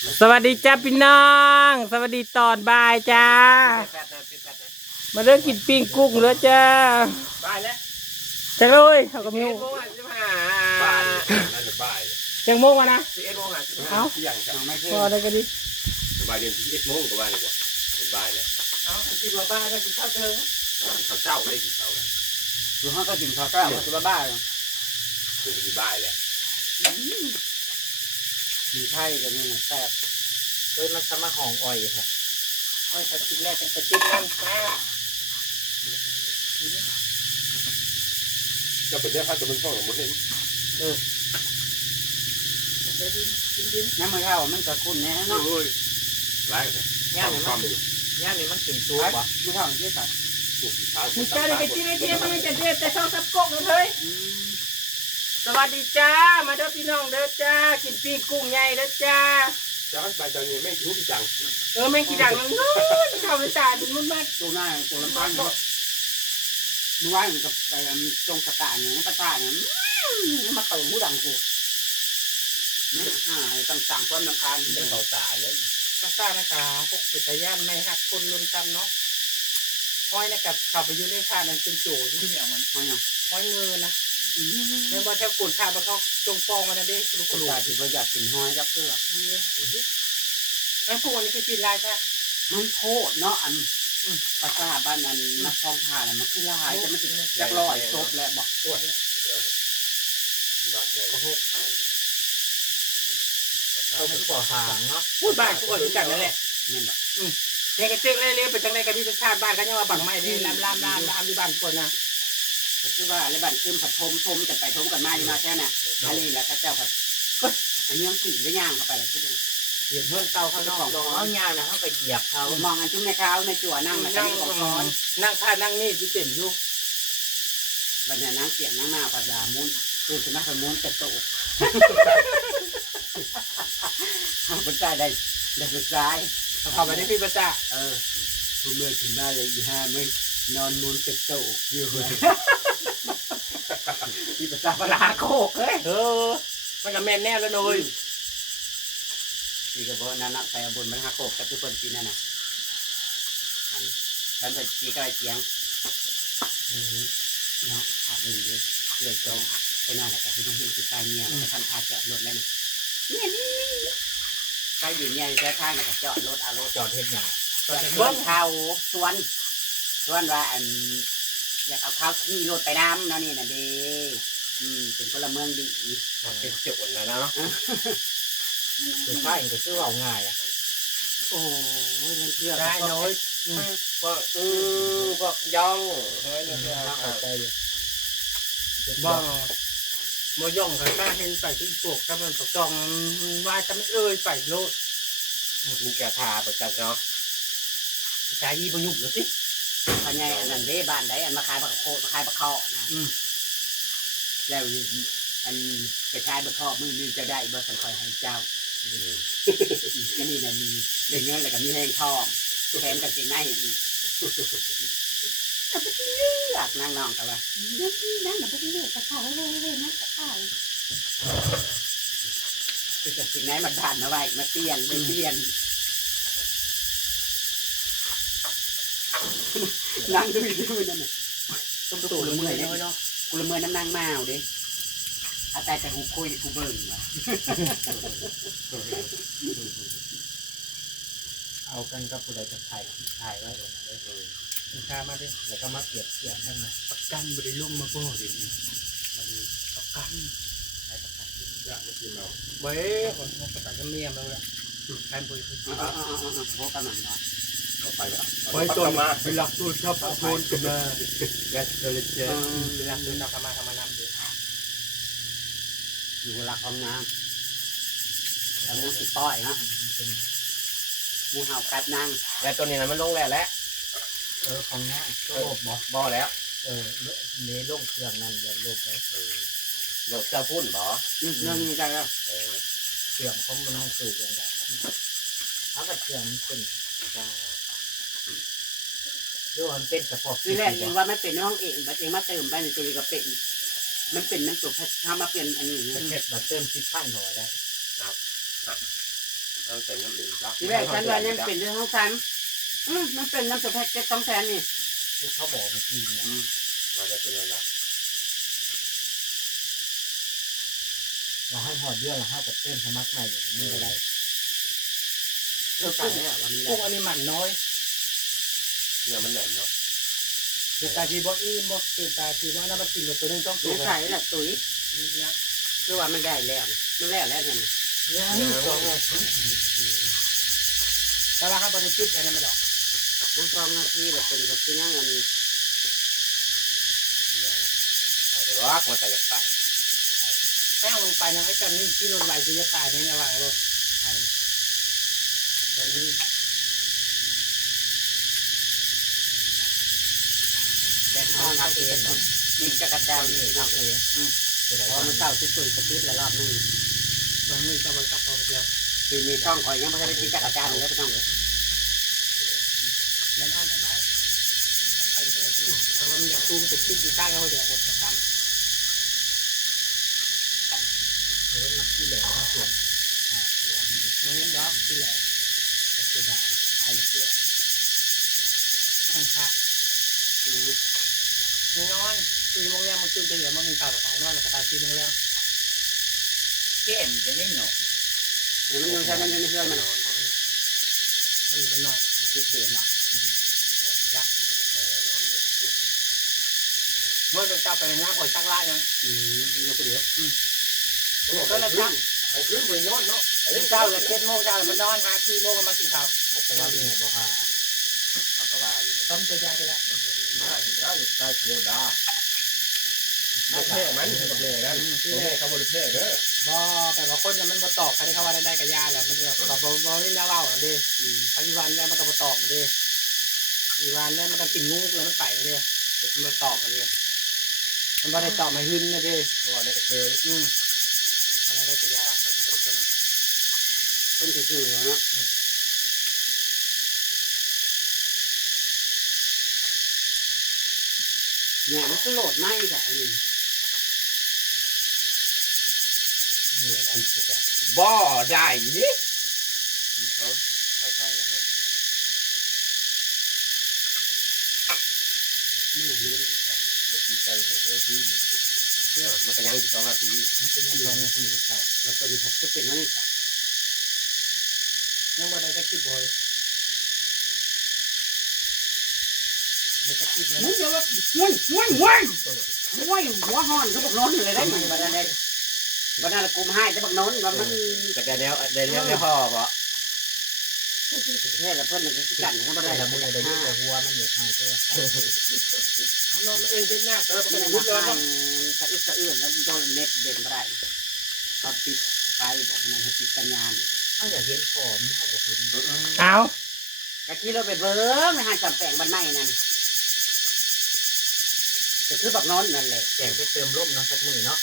สวัสดีจ้าพี่น้องสวัสดีตอนบ่ายจ้ามาเริ่มกินปิ้งกุ้งแล้วจ้าบ่ายแล้วจังเลยเขาก็มี 11 โมง55บ่ายนั่นน่ะบ่ายจังโมงมานะ11 โมง55เอาอย่างจังไม่เพิ่ พอได้ก็ดี บ่ายเดือน11 โมงก็บ่ายกว่าบ่ายแล้วเอากินบ้าได้กินข้าวเชิง ข้าวเช้าได้กินข้าวแล้ว ดูห้องก็กินข้าวเปล่าคือบ้าๆ คือสิบ่ายแล้ว มีไข่กันนี่นะแซ่บ เฮ้ยมันทำมาห่องอ่อยค่ะอ่อยแต่กินแรกเป็นตะจิ้มนั่นแม่ จะเป็นเรื่องข้าวจะเป็นช่องของบ่เห็น น้ำมือข้าวมันก็คุ้นแน่เนาะ โอ้ยหลายเลย ย่านนี่มันถึงตัวปะ มือข้าวที่สัตว์ พวกข้าว มึงจ้าเลยไปจิ้มไอเทียมมันจะเด็ดแต่ชอบซับกกเลยเฮ้ยสวัสดีจ้ามาเด้อพี่น้องเด้อจ้ากินปิ้งกุ้งใหญ่เด้อจ้า จะให้ไปจังนี่ไม่รู้จัง แม่งกี่ดังนึงนู้นเข้าไปตาดิมันมา ตัวหน้าตัวลำพังเนาะมือว่างกับไปตรงสตาเนี่ยปลาเนี่ยมาเติมหูดังกูนี่ต้องสั่งความลำคาญ เป็นเบาตาเลย ภาษาในกาพวกเป็นตาย่านไม่หักคนลุนกันเนาะห้อยในกัดเข้าไปอยู่ในท่านั้นเป็นโจยุ่งอย่างมันห้อยเงินนะในบ่อแถวกุ่นข้าบ่เขาจงปองมันนะเด้ลูกกระ ลู ลู ก ก ที่ประหยัดกินห้อยจับเพื่อ นั่นพวกนี้คือกินลายใช่ มันโทษเนาะอันภาษาบ้านนั้นมาฟองผ่าแล้วมันคือลายแต่มันจะจักลอยซบแล้วบอก ตัวบ้านใหญ่ โอ้โห เขาเป็นบ่อหางเนาะ พูดบ้านทุกคนรู้จักนั่นแหละ นี่แบบ เนี่ยกระเจ๊กเล่ๆไปจังไดกันที่ชาติบ้านเขายังว่าบังไม้นี่ลามที่บ้านคนนะ ก็คือว่าอะไรบ้านขึ้นผัดทมกันไปทมกันมาอยู่มาแค่น่ะอันนี้แหละพระเจ้าผัดอันนี้ยังสีได้ย่างเข้าไปคือ เหยียบเพื่อนเตาข้างนอกดอกเอาย่างนะเขาไปเหยียบเขา มองอันจุ้มในเท้าในจั่วนั่งมาตั้งก่อน นั่งท่านั่งนี่ที่เต็มอยู่ บรรยานั่งเสียงนั่งหน้าปัดดามุนตื่นขึ้นมาขมุนแต่โตเป็นใจได้เป็นใจ เข้าไปในพี่ประจ้า คุณเมื่อขึ้นมาเลยอีห้ามึงนอนมุนแต่โตอยู่เลยที่ภาษาปลาโคกเฮ้ย มันก็แม่นแน่แล้วนุ้ย ที่กระบอกนั่นนะไปบนบรรทัดโคกกับทุกคนปีนั่นน่ะฉันไปตีใกล้เสียงเนาะขาดเลยดิเลือดโตไปนั่นแหละแต่ที่ต้องหิ้วสุดท้ายเนี่ยไปทำท่าจอดรถแล้วนะนี่ใครอยู่เนี่ยแค่ข้างน่ะจอดรถเอารถ จอดเห็นอย่าง ส่วนเขาส่วนว่าอันอยากเอาข้าวขี่รถไปน้ำนั่นนี่น่ะเด้เป็นพลเมืองดี เป็นโจรแล้วเนาะ คือข้าเองก็ชื่อว่าง่ายอ่ะ โอ้ยเชื่อ ได้น้อย ก็ก็ย่องเฮ้ยเนี่ย เข้าใจอยู่บ้องมย่องกันบ้าเห็นไปที่ปลูกก็มันตกจองว่าจะไม่ไปโลด มีกระทาประจันเนาะ ชายยี่ประยุกต์หรือสิ พญายอันนั้นเด้บ้านใดอันมาขายบักโคมาขายบักเคาะนะแล้วอันไปขายบักเคาะมือนึงจะได้บ่สันคอยให้เจ้าอันนี้น่ะมีเรื่องเงินแล้วก็มีแห้งทองแถมกับเก่งหน้าเห็นอีกอยากนั่งนองกันว่านั่นน่ะพวกนี้กระเขาเลยนะกระเขาคือกับสิ่งไหนมันผ่านมาไว้มาเปลี่ยนนั่งดูนั่นน่ะต้องตัวละเมื่อยเนาะกูละเมื่อยน้ำนางมาเอาดิอาแต่หูคุยกูเบิ่งว่ะ เอากันกับผู้ใดจะถ่ายไว้เลยคุณค่ามาดิแล้วก็มาเปรียบเทียบกันนะประกันบริลุ่งมาโบ้ดิมันประกันอะไรประกัน อยากมากินเรา เว้ยคนประกันก็เมียมาเลยแทนบริษัท โบกันหนังเนาะ เอาไปอ่ะ ไว้ตัวมาเวลาตัวชอบเอาโคนกันมาแกเลยเจอเวลาตัวเราทำมาน้ำเดือด อยู่หลักห้องน้ำแล้วมันติดต้อยนะมูเห่ากัดนาง แล้วตัวนี้มันลงแล้ว ของง่ายก็โลบ บ่แล้ว เนื้อลงเครื่องนั่นอย่าโลบเลย โดดเจ้าพุ่นบ่ เรื่องนี้ใจแล้ว เครื่องของมันต้องสื่อยังไงเอาไปเครื่องมันเป็นด้วยมันเป็นเฉพาะ คือแรกว่ามันเป็นน้องเองบัดเองมาเติมไปในตัวนี้ก็เป็นมันเป็นน้ำตัวทำมาเป็นอันนี้ เผ็ดแบบเติม10,000หัวได้ เอาแต่น้ำดื่มรับ ทีแรกฉันว่ายังเป็นเรื่องของฉันมันเป็นน้ำสะแพ็กเจ็ด200,000นี่ ที่เขาบอกเมื่อกี้เนี่ย มาได้เป็นอะไร เราให้หอดเดือนเราให้กับเต้นสมัครใหม่อยู่นี่ก็ได้ เลิกกันแล้ววันนี้ พวกอันนี้หมันน้อย เนื้อมันแหลมเนาะ เป็นตาชีบอกอีบอกเป็นตาชีว่าน้ำมันกินกับตัวนึงต้องตั ตัว วใส่แหละตุ๋ย เนี่ย คือว่ามันได้แล้วมันแล้วเนี่ย สองอาทิตย์ แต่ว่าข้าวบริจุดอันนั้นไม่ดอก มัน2 นาทีแบบเป็นกับที่นั่งอัน เอาแต่ว่ามันแต่อยากใส่ แป้งลงไปนะไอ้จำนี่ที่รถไหลจะตายในระหว่างรถไทยตอนนี้ แบบนอนครับเองมีกระกระจายนี่นอกเองพอมันเศร้าที่ตุ๋ยกระตืดละรอบนึง ตรงนี้จะไปตักเอาเดียว ปีนี้ช่องคอยยังไม่ได้กินกระกระจายเลยพี่น้องเลย อย่านอนสบายเพราะว่ามันอยากตุ้งไปคิดอยู่ใต้เขาเดี๋ยวผมจะทำ เฮ้ยมาที่แหลมมาส่วนส่วน มันเห็นดอกที่แหละ จะเสียดาย ไอ้เสื้อห้องพักมีนอนตีโมงแรกมันตื่นตีแล้วมันมีเต่ากระเป๋านอนแล้วก็ตาตีโมงแรก แก้มจะไม่หนก มันอยู่ใช่มันอยู่ในเพื่อนมัน มันอยู่มันนอน คิดเกมหรอ เมื่อเป็นเจ้าไปในน้ำคอยชักล่ายัง อยู่คนเดียว ก็เลยชัก เอาขึ้นไปนอนเนาะ เป็นเจ้าเลย7 โมงเจ้าเลยมันนอน5 4 โมงก็มากินข้าว แต่ว่าแม่บอกว่า เขาก็ว่าอยู่ ต้มตัวยาไปแล้ว ได้ได้ได้เทวดาบักแม่มันบักแม่นั่นบักแม่เขาบริเทศเด้อ บ่แต่ว่าคนเนี่ยมันบ่ตอบใครที่เขาว่าได้กับยาแหละมันก็บ่ได้แล้วเว้าเด้ปัจจุบันแล้วมันก็บ่ตอบเด้อีวันแล้วมันก็กินงูแล้วมันไปเด้มันบ่ตอบเด้มันบ่ได้ตอบให้หึนนะเด้ เพราะว่านี่ก็เคย มันได้กับยาเขาก็บ่ได้นะ คนซื่อๆเนาะเนี่ยมันก็โหลดไม่ใช่ นี่คิดจะ บ่ได้นี่เขาใช่แล้วครับ เมื่อมัน เด็กที่ใจเขาที่มันก็ยังอยู่2 นาที มันเป็นยัง2 นาทีหรือเปล่า แล้วตัวนี้ครับจะเป็นนั่นจ้ะ ยังบ่ได้จะคิดบ่อยได้จะคิดแล้ว มึงจะว่าง่วยหัวห่อนก็บอกนอนเลยได้มันบัดนั้นบัดนั้นกูให้แต่บักนอนว่ามัน ก็ได้แล้วพ่อบ่ แค่ละเพิ่นนึงก็กันให้บ่ได้ แต่ ละ ละ มื มื อ อ ได้ ได้ยินแต่หัวมันเหยียดให้ก็ เอานอนเองเฮ็ดหน้าเออ เพิ่ เป็น น น่ะ มุด มา แล้ว ทางสะอึกสะอื้นแล้วโดนเน็ตเด่นบ่ได้เขาปิดไฟบอกมันให้ปิดสัญญาณ ถ้าอยากเห็นผอมเขาบอกเห็น เอา กะขี่รถไปเบิ่งให้หาจำแปลงบ้านใหม่นั่นก็คือบักนอนนั่นแหละ แจกไปเติมร่มเนาะสักมือเนาะ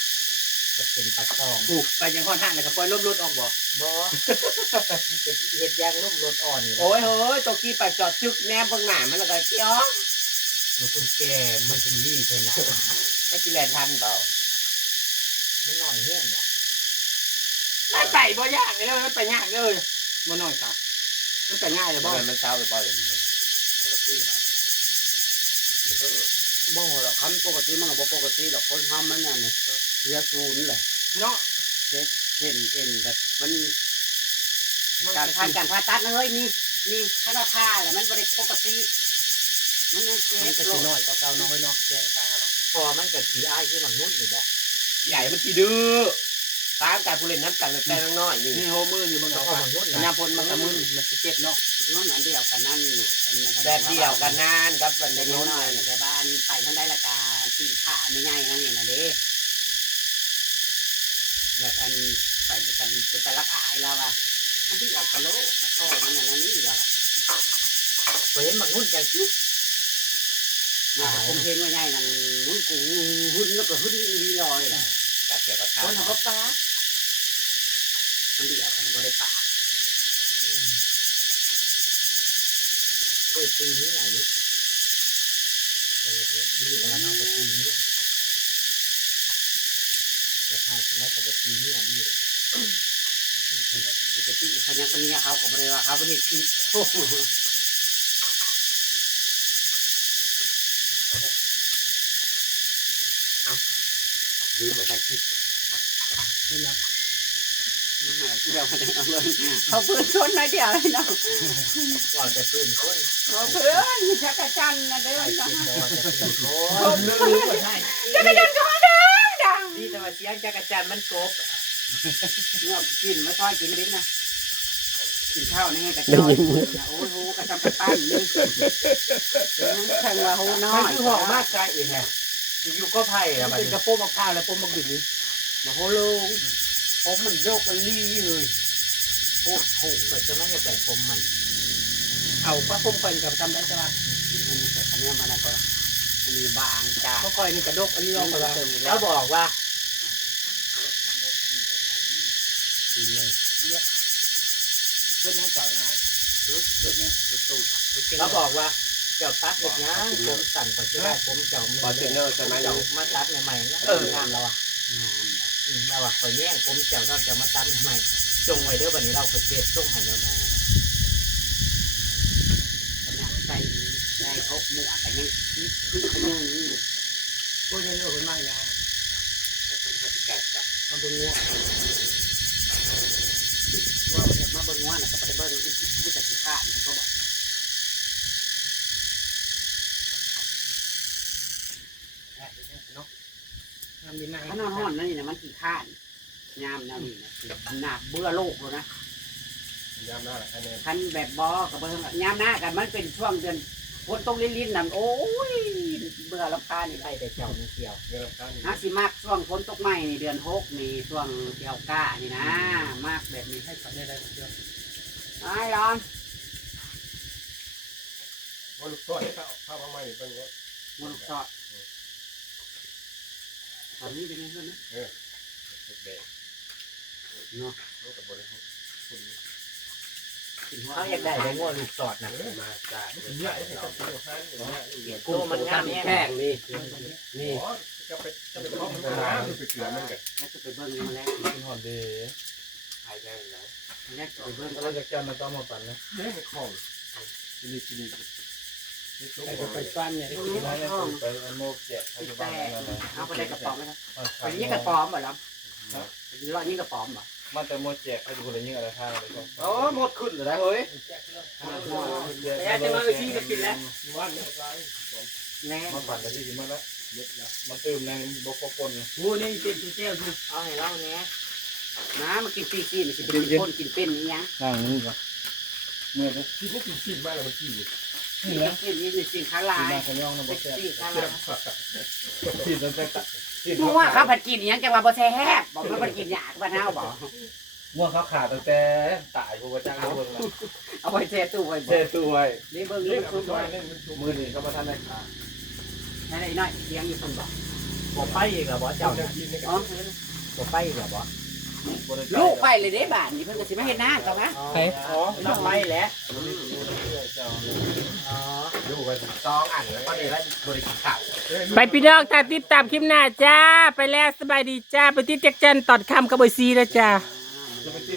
แบบเป็นปลาทอง ถูกไปยังค่อนข้างเลยครับปล่อยลมรถออกบ่ บอเป็นเห็ดยางร่มรถอ่อนนี่ โอ้ยเฮ้ยตัวกี้ไปจอดจึกแนบเบื้องหน้ามันแล้วก็เที่ยว หนูคุณแกมันเป็นรี่ใช่ไหม ไม่กินแลนทันเปล่า มันหน่อยแห้งบ่ มันไปบ่ยากเลยมันไปยากเลยบ่น้อยครับมันไปง่ายเลยบ่ มันเศร้าเลยบ่เลยมัน ปกติแล้วบ่หรอกคำปกติมันก็บ่ปกติดอกคนทำมันนั่นน่ะเสียศูนย์เลย เนาะ เส้นแบบมันการผ่าตัดนะเฮ้ยนี่ถ้าเราผ่าแหละมันบ่ได้ปกติมันยังเจ็ มัน บ จะ โร สิ ค น้อยกว่าเก่าน้อยเนาะแกตายแล้ว พอมันกับสีอ้ายที่มันนุ่นนี่บ่ ใหญ่มันขี้ดื้อตามการผู้เล่นน้ำกันแต่น้อยนี่ นี่โฮมืออยู่บาง แล้ว เอา ก็ ค่ะ มันนุ่น สัญญาพลมันก็มึนมันสิเจ็บเนาะ นั่นอันเดียวกันนั่น แบบเดียวกันนานครับมัน เด็ เด็ ก ก น้ น้ อ อย ย แต่บ้านไปทั้งได้ละกาอันตีขาไม่ง่ายนั่นนี่นะเด้แบบอันไปกันเป็นตะลักอายเราอ่ะอันที่ออกกะโลตะข้อมันนั่นนี่เรา พอเห็นมันนุ่นจังซี่ เนี่ยผมเพลงว่าง่ายนั่นหุ้นกูหุ้นแล้วก็หุ้นดีลอยแหละ จับเกี่ยวกับ ค ทาง นเขาก็ป้าอันเดียวกันบ่ได้ป้า เปิดปีนี้อายุแต่ดีแต่ว่าน้องกับปีนี้อยากให้ทำได้กับปีนี้ดีเลย ม ปติพยัญชนะเขาก็บ่ได้ว่าเขาบ่เฮ็ดผิดโอ้โห ลืมไปทางคิด นี่นะ เดี๋ยวมันเอาเลยเขาเพื่อนคนน้อยเดียวเลยเนาะ ว่าจะฟื้นคน เขาเพื่อนจักรจันทร์นะเด้อเนาะ ว่าจะฟื้นคน ลืมไปให้ จักรจันทร์ก็ดัง นี่แต่ว่าเสียงจักรจันทร์มันกบ เนี่ยกินไม่ค่อยกินดิ้งนะกินข้าวนี่กระจอยโอ้โหกระทำกระปั้นนี่แข่งว่าโหน้อ มัน ย คือหอกมากใจอีกแฮะอยู่ก็ไผ่แล้วมันเป็นกระโปรงมะพร้าวและโปรงมะกรูดนี่ มาโหลงผมมันโยกกันลี่เลย โอ้โหแต่จะไม่จะแต่ผมมัน เอาปลาพุ่มคอยกับทำได้ใช่ไหม อันนี้แต่คันนี้มันก็อันนี้บางจ้า เพราะคอยนี่กระดกอันนี้ลองไปว่า แล้วบอกว่า กินเลย เพื่อนน้าจ่อยมาเพื่อนเนี่ยตูด แล้วบอกว่าเจ้าตัดเด็กนะผมสั่นกว่าจะได้ผมเจ้ามื พอเจนเนอร์ใช่ไหม เจ้า ลูก มาตัดใหม่ๆนะงามเราอ่ะเราอ่ะคอยแย่งผมเจ้าเราจะมาตัดใหม่จงไว้เด้อวันนี้เราคอยเก็บจงให้เราได้ ขนาดใส่ได้ครบหมวกแต่ยังคือขยังนี่ พวกนี้เนี่ยเป็นมากยาวทำเป็นงัว ว่ามาเบิ้งว่าน่ะก็ไปเบิ้งผู้จัดการเขาก็บอก เนาะทำดีมาก ถ้านอนห้อนนั่นนี่นะมันกี่ข้านยามนั่นนี่นะหนาเบื่อโลกเลยนะ ยามหน้าคะแนน คันแบบบอกับบยามหน้ากันมันเป็นช่วงเดือนฝนตกลิ้นๆนั่นโอ้ยเบื่อลำคาญนี่ ใครแต่เจ้าไม่เกี่ยว เงินข้าง ฮะสิมากช่วงฝนตกใหม่นี่เดือน6นี่ช่วงเดียวก้านี่นะมากแบบนี้ ให้สำเร็จได้เพื่อน ไอ้ร้อน ว่าลูกตัวเข้ามาใหม่เป็นว่า มันสอดตอนนี้เป็นไงเพื่อนนะ เด็ก เนาะ เขากับบริษัทคุณ เขาอยากได้ได้ง้อลูกสอดนะ มาจากเนี่ยไอ้กับตัวข้างเนี่ย โตมันงามแน่ แข้งนี่ นี่จะไปคล้องมันน้ำไปเกลือมันกัน แล้วจะไปเบิ้งมาแล้ว กินหอดเดย์ หายแรงแล้ว แล้วจะไปเบิ้ง เราจะกันมาต้องมาปั่นนะ เนี่ยมันคล้องกินกินนี่ตัว ไปไปฟันเนี่ยได้กินอะไรไปอันโมกแจก ติดแต่เอาไปได้กระป๋องไหมครับไปยิงกระป๋อมบ่ล่ะรอยิงกระป๋อมบ่ มันแต่โมแจกให้ดูคนละยิ่งอะไรท่าเลยครับ โอ้หมดขึ้นเลยเฮ้ย แต่จะมาวิธีจะกินแล้ว ว่านเนี่ยไร แน่ มันปั่นไปที่กินมันแล้วมันตื่มแรงบกปน โอ้นี่เป็นเจ้าอยู่ เอาให้เราเนี้ย น้ำมากินปีกินสิเป็นคนกินเป็นนี่ยัง นั่งนี่ก่อนเมื่อ ที่พวกกินมากเลยมันกิน กินกินนี่สินค้าลาย นั่งขย่องน้ำบ เป็ ก น แจก สินค้าลาย กินตั้งแต่ มึงว่าเขาผัดกินยังจะว่าบ่แซ่บบอกว่าผัดกินยากบ้านเฮาบ่ ง่วงเขาขาดตั้งแต่ตายกูก็จ้างเบิ่ง เอาไปแช่ตู้ไว้ เช่ตัวไว้ นี่เบิ่ง เล่ นี่ นกับตัวเล่นมันตัว มือนี่เขามาทันได้ขา นั่นไอ้น้อยเลี้ยงอยู่คนบ่ บอกไปอีกเหรอบอสเจ้า เล่นกินนี่กั อ๋อ บอกไปอีกเหรอบอส ลูกไปเลยเด้บ้านนี่เพิ่นก็สิมาเฮ็ดหน้าต่อมา อ๋อน้องไปแล้ว อ๋อ ดูไป ซองอันแล้วก็เดี๋ยวเราบริกินข้าว ไปพี่น้องถ้าติดตามคลิปหน้าจ้า ไปแล้วสบายดีจ้า ไปติดแจ็คจันตอดคำกับเบอร์ซีนะจ้า จะไปติด